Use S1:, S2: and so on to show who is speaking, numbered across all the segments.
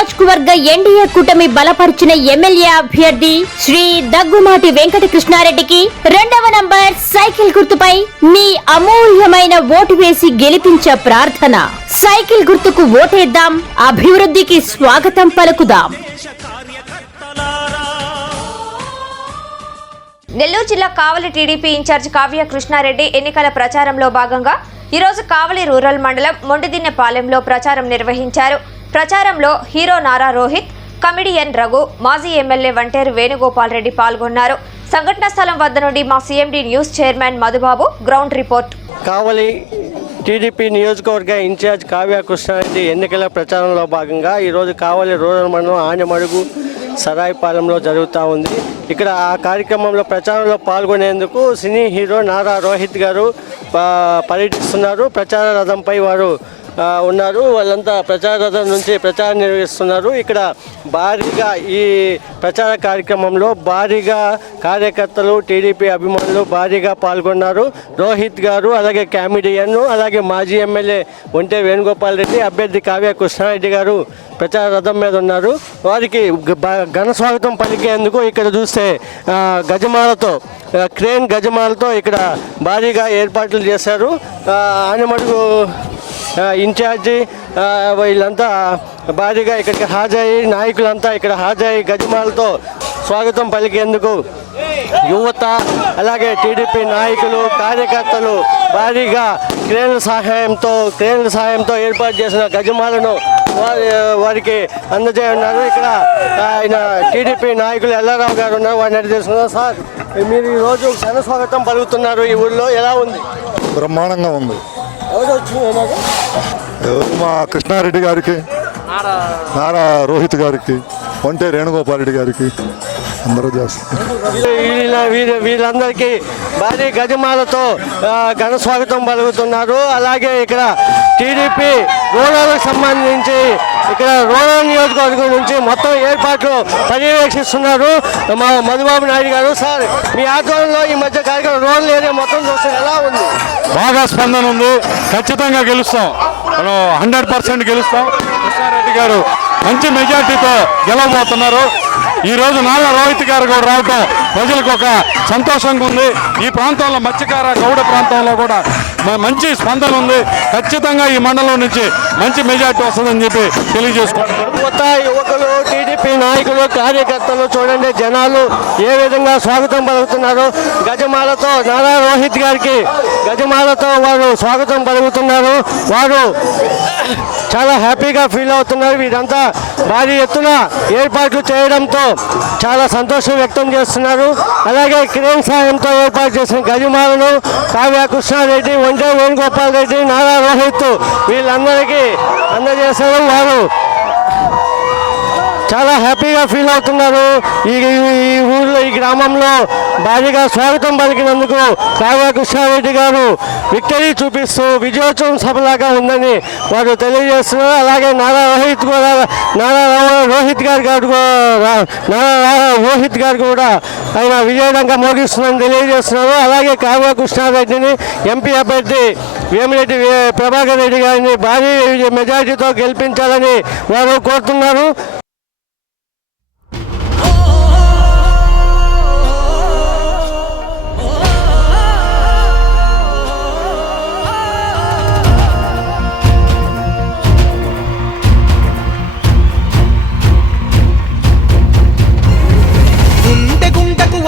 S1: నియోజకవర్గ ఎన్డీఏ కూటమి బలపరిచిన ఎమ్మెల్యే అభ్యర్థి శ్రీ దగ్గుమాటి వెంకట కృష్ణారెడ్డికి రెండవ నంబర్ సైకిల్ గుర్తుపై మీ అమూల్యమైన ఓటు వేసి గెలిపించే ప్రార్థన. సైకిల్ గుర్తుకు ఓటేద్దాం అభివృద్ధికి స్వాగతం పలుకుదాం.
S2: నెల్లూరు జిల్లా కావలి టీడీపీ ఇన్ఛార్జ్ కావ్య కృష్ణారెడ్డి ఎన్నికల ప్రచారంలో భాగంగా ఈరోజు కావలి రూరల్ మండలం మొండిదిన్నెపాలెంలో ప్రచారం నిర్వహించారు. ప్రచారంలో హీరో నారా రోహిత్ కమిడియన్ రఘు మాజీ ఎమ్మెల్యే వంటేరు వేణుగోపాల్ రెడ్డి పాల్గొన్నారు. సంఘటన స్థలం వద్ద నుండి మా CMD news chairman Madhubabu ground report.
S3: Kavali TDP నియోజకవర్గ ఇన్ఛార్జ్ కావ్య కృష్ణారెడ్డి ఎన్నికల ప్రచారంలో భాగంగా ఈరోజు కావలి రూరల్ మండలం ఆంజమడుగు సరాయిపాలెంలో జరుగుతూ ఉంది. ఇక్కడ ఆ కార్యక్రమంలో ప్రచారంలో పాల్గొనేందుకు సినీ హీరో నారా రోహిత్ గారు పర్యటిస్తున్నారు. ప్రచార రథంపై వారు ఉన్నారు. వాళ్ళంతా ప్రచార రథం నుంచి ప్రచారం నిర్వహిస్తున్నారు. ఇక్కడ భారీగా ఈ ప్రచార కార్యక్రమంలో భారీగా కార్యకర్తలు టీడీపీ అభిమానులు భారీగా పాల్గొన్నారు. రోహిత్ గారు అలాగే కామెడియన్ అలాగే మాజీ ఎమ్మెల్యే ఒంటే వేణుగోపాల్ రెడ్డి అభ్యర్థి కావ్య కృష్ణారెడ్డి గారు ప్రచార రథం మీద ఉన్నారు. వారికి ఘన స్వాగతం పలికేందుకు ఇక్కడ చూస్తే చేసే గజమాలతో క్రేన్ గజమాలతో ఇక్కడ భారీగా ఏర్పాట్లు చేశారు. ఆయన మటుకు ఇన్ఛార్జి వీళ్ళంతా భారీగా ఇక్కడికి హాజరయ్యి నాయకులంతా ఇక్కడ హాజరయ్యి గజమాలతో స్వాగతం పలికేందుకు యువత అలాగే టీడీపీ నాయకులు కార్యకర్తలు భారీగా క్రేన్ల సహాయంతో క్రేన్ల సహాయంతో ఏర్పాటు చేసిన గజమాలను వారికి అందజేయన్నారు ఇక్కడ ఆయన టీడీపీ నాయకులు ఎల్లారావు గారు ఉన్నారు. వారిని అడిగి తెలుసుకున్నారు సార్ మీరు ఈరోజు ఘన స్వాగతం పలుకుతున్నారు ఈ ఊళ్ళో. ఎలా ఉంది?
S4: బ్రహ్మాండంగా ఉంది.
S3: ఎవరు
S4: మా కృష్ణారెడ్డి గారికి నారా. రోహిత్ గారికి వంటే వేణుగోపాల్ రెడ్డి గారికి అందరూ చేస్తారు
S3: వీళ్ళ వీళ్ళందరికీ భారీ గజమాలతో ఘన స్వాగతం పలుకుతున్నారు. అలాగే ఇక్కడ టీడీపీ రోడ్లకు సంబంధించి ఇక్కడ రూరల్ నియోజకవర్గం నుంచి మొత్తం ఏర్పాట్లు పర్యవేక్షిస్తున్నారు. మా మధుబాబు నాయుడు గారు. సార్ మీ ఆధ్వర్యంలో ఈ మధ్య కార్యక్రమం రూరల్ ఏరియా మొత్తం చూస్తే ఎలా ఉంది?
S5: బాగా స్పందన ఉంది. ఖచ్చితంగా గెలుస్తాం. మనం హండ్రెడ్ పర్సెంట్ గెలుస్తాం. కృష్ణారెడ్డి గారు మంచి మెజార్టీతో గెలవబోతున్నారు. ఈ రోజు నారా రోహిత్ గారు కూడా రావటం ప్రజలకు ఒక సంతోషంగా ఉంది. ఈ ప్రాంతంలో మత్స్యకార గౌడ ప్రాంతంలో కూడా మంచి స్పందన ఉంది. ఖచ్చితంగా ఈ మండలం నుంచి మంచి మెజార్టీ వస్తుందని చెప్పి
S3: తెలియజేసుకుంటాం యువకులు టీడీపీ నాయకులు కార్యకర్తలు చూడండి జనాలు ఏ విధంగా స్వాగతం పలుకుతున్నారు గజమాలతో నారా రోహిత్ గారికి గజమాలతో వారు స్వాగతం పలుకుతున్నారు. వారు చాలా హ్యాపీగా ఫీల్ అవుతున్నారు వీరంతా. భారీ ఎత్తున ఏర్పాట్లు చేయడంతో చాలా సంతోషం వ్యక్తం చేస్తున్నారు. అలాగే క్రేన్ సాయంతో ఏర్పాటు చేసిన గజమాలను కావ్య కృష్ణారెడ్డి వండే వేణుగోపాల్ రెడ్డి నారా రోహిత్ వీళ్ళందరికీ అందజేశారు. వారు చాలా హ్యాపీగా ఫీల్ అవుతున్నారు. ఈ ఈ ఊళ్ళో ఈ గ్రామంలో భారీగా స్వాగతం పలికినందుకు కావ్య కృష్ణారెడ్డి గారు విక్టరీ చూపిస్తూ విజయోత్సవం సభలాగా ఉందని వారు తెలియజేస్తున్నారు. అలాగే నారా రోహిత్ కూడా నారా రావ- రోహిత్ గారు గారు కూడా నారా రోహిత్ గారు కూడా ఆయన విజయవంతంగా మోగిస్తున్నారని తెలియజేస్తున్నారు. అలాగే కావ్య కృష్ణారెడ్డిని ఎంపీ అభ్యర్థి వేమిరెడ్డి ప్రభాకర్ రెడ్డి గారిని భారీ మెజార్టీతో గెలిపించాలని వారు కోరుతున్నారు.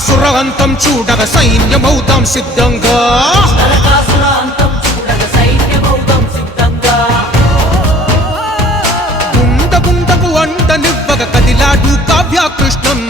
S6: నరకాసురవంతం చూడగ సైన్యమవుతాం సిద్ధంగా. గుండ గుండకు వంట నివ్వగ కదిలాడు కావ్య కృష్ణన్న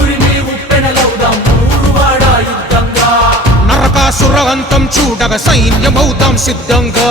S6: ఉరి ఉప్పెన లబుదాం ఊరు వాడ యుద్ధంగా. నరకాసుర అంతం చూడగ సైన్యమవుదాం సిద్ధంగా.